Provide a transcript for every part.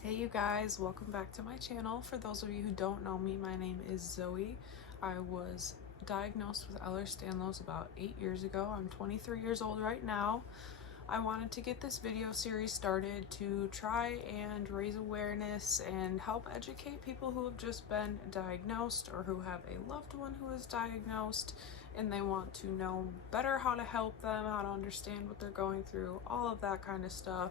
Hey you guys, welcome back to my channel. For those of you who don't know me, my name is Zoe. I was diagnosed with Ehlers-Danlos about 8 years ago. I'm 23 years old right now. I wanted to get this video series started to try and raise awareness and help educate people who have just been diagnosed or who have a loved one who is diagnosed and they want to know better how to help them, how to understand what they're going through, all of that kind of stuff.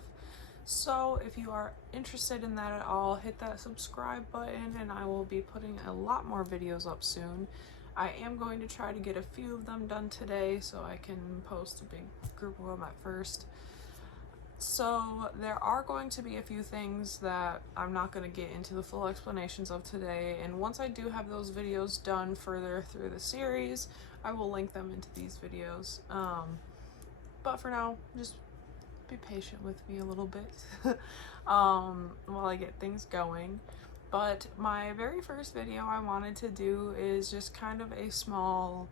So if you are interested in that at all, hit that subscribe button and I will be putting a lot more videos up soon. I am going to try to get a few of them done today so I can post a big group of them at first. So there are going to be a few things that I'm not going to get into the full explanations of today, and once I do have those videos done further through the series, I will link them into these videos. But for now, just be patient with me a little bit while I get things going. But my very first video I wanted to do is just kind of a small,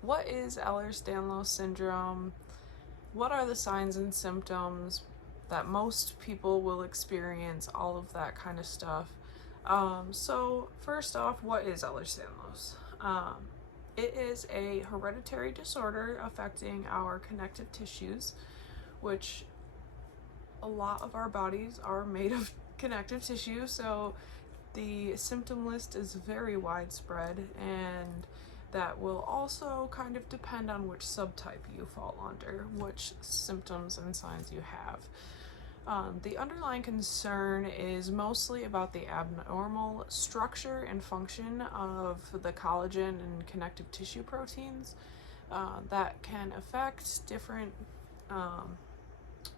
what is Ehlers-Danlos syndrome? What are the signs and symptoms that most people will experience? All of that kind of stuff. So first off, what is Ehlers-Danlos? It is a hereditary disorder affecting our connective tissues, which a lot of our bodies are made of connective tissue, so the symptom list is very widespread, and that will also kind of depend on which subtype you fall under, which symptoms and signs you have. The underlying concern is mostly about the abnormal structure and function of the collagen and connective tissue proteins that can affect different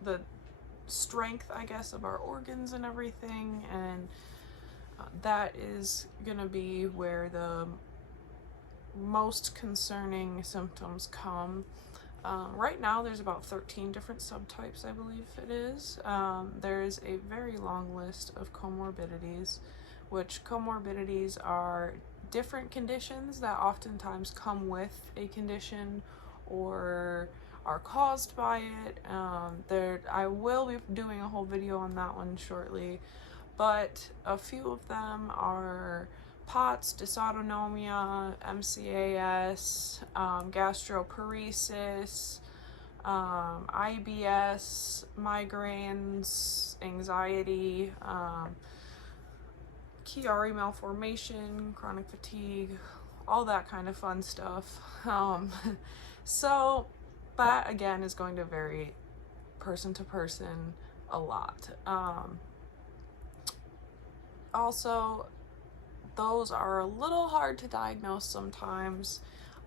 the strength, I guess, of our organs and everything, and that is gonna be where the most concerning symptoms come. Right now there's about 13 different subtypes, I believe it is. There's a very long list of comorbidities, which comorbidities are different conditions that oftentimes come with a condition or are caused by it. I will be doing a whole video on that one shortly, but a few of them are POTS, dysautonomia, MCAS, gastroparesis, IBS, migraines, anxiety, Chiari malformation, chronic fatigue, all that kind of fun stuff. So that again is going to vary person to person a lot. Also, those are a little hard to diagnose sometimes,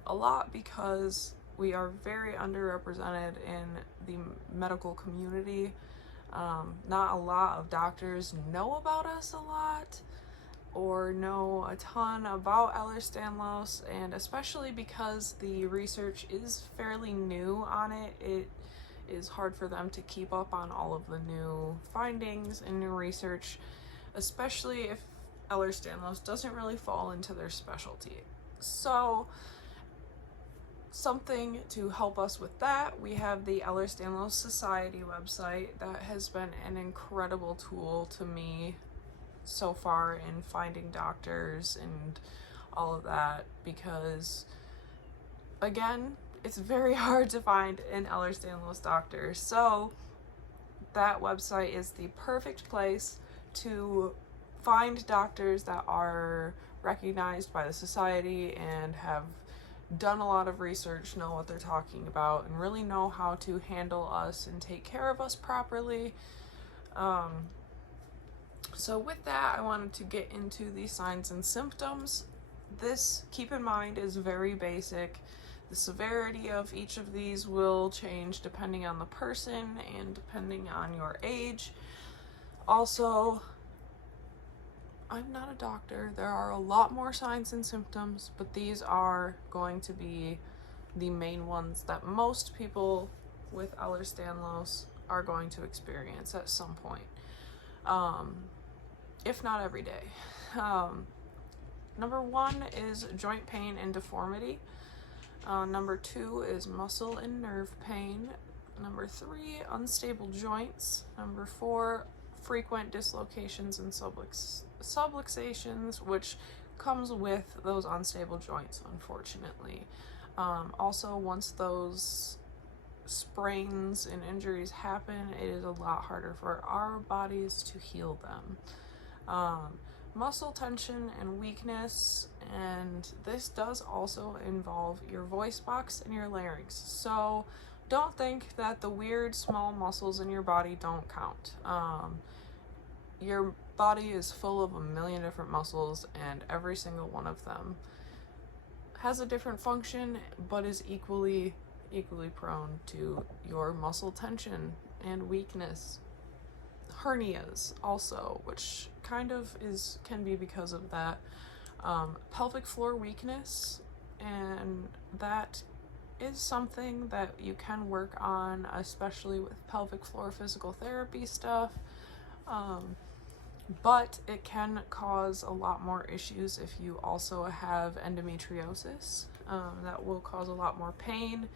a lot because we are very underrepresented in the medical community. Not a lot of doctors know about us a lot or know a ton about Ehlers-Danlos, and especially because the research is fairly new on it, it is hard for them to keep up on all of the new findings and new research, especially if Ehlers-Danlos doesn't really fall into their specialty. So something to help us with that, we have the Ehlers-Danlos Society website that has been an incredible tool to me so far in finding doctors and all of that, because again, it's very hard to find an Ehlers-Danlos doctor. So that website is the perfect place to find doctors that are recognized by the society and have done a lot of research, know what they're talking about, and really know how to handle us and take care of us properly. So with that, I wanted to get into the signs and symptoms. This, keep in mind, is very basic. The severity of each of these will change depending on the person and depending on your age. Also, I'm not a doctor. There are a lot more signs and symptoms, but these are going to be the main ones that most people with Ehlers-Danlos are going to experience at some point, if not every day. Number one is joint pain and deformity. Number two is muscle and nerve pain. Number three, unstable joints. Number four, frequent dislocations and subluxations, which comes with those unstable joints, unfortunately. Also, once those sprains and injuries happen, it is a lot harder for our bodies to heal them. Muscle tension and weakness, and this does also involve your voice box and your larynx. So don't think that the weird small muscles in your body don't count. Your body is full of a million different muscles, and every single one of them has a different function, but is equally prone to your muscle tension and weakness. Hernias also, which kind of can be because of that. Pelvic floor weakness, and that is something that you can work on, especially with pelvic floor physical therapy stuff. But it can cause a lot more issues if you also have endometriosis. That will cause a lot more pain.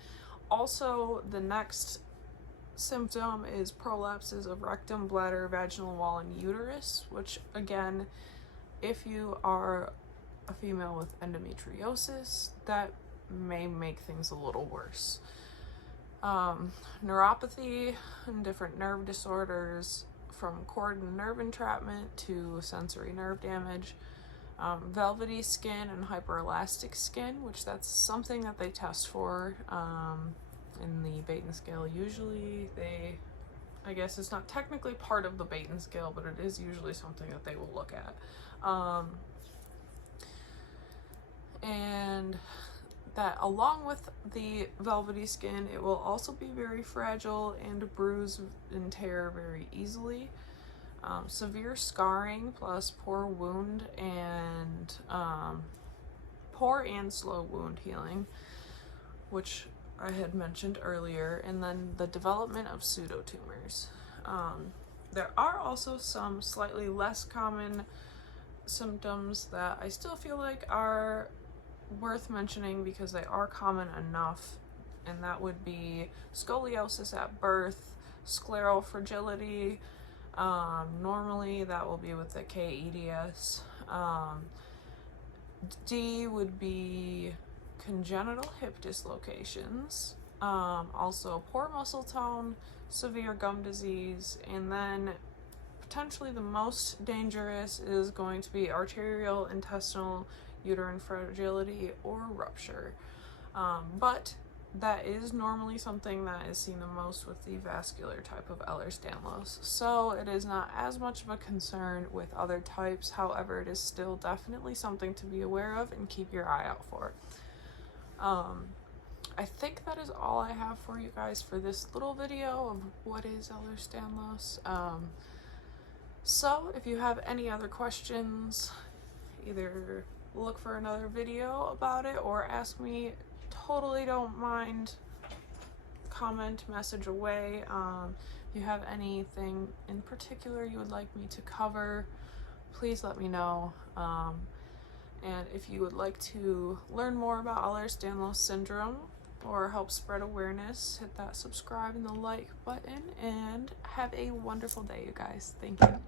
Also, the next symptom is prolapses of rectum, bladder, vaginal wall, and uterus, which again, if you are a female with endometriosis, that may make things a little worse. Neuropathy and different nerve disorders, from cord and nerve entrapment to sensory nerve damage. Velvety skin and hyperelastic skin, which that's something that they test for in the Baton scale. Usually I guess it's not technically part of the Baton scale, but it is usually something that they will look at. And that, along with the velvety skin, it will also be very fragile and bruise and tear very easily. Severe scarring plus poor and slow wound healing, which I had mentioned earlier, and then the development of pseudotumors. There are also some slightly less common symptoms that I still feel like are worth mentioning because they are common enough, and that would be scoliosis at birth, scleral fragility. Normally that will be with the KEDS. D would be congenital hip dislocations, also poor muscle tone, severe gum disease, and then potentially the most dangerous is going to be arterial, intestinal, uterine fragility or rupture. But that is normally something that is seen the most with the vascular type of Ehlers-Danlos. So it is not as much of a concern with other types. However, it is still definitely something to be aware of and keep your eye out for. I think that is all I have for you guys for this little video of what is Ehlers-Danlos. So if you have any other questions, either look for another video about it or ask me. Totally don't mind. Comment, message away. If you have anything in particular you would like me to cover, please let me know. And if you would like to learn more about Ehlers-Danlos syndrome or help spread awareness, hit that subscribe and the like button, and have a wonderful day, you guys. Thank you.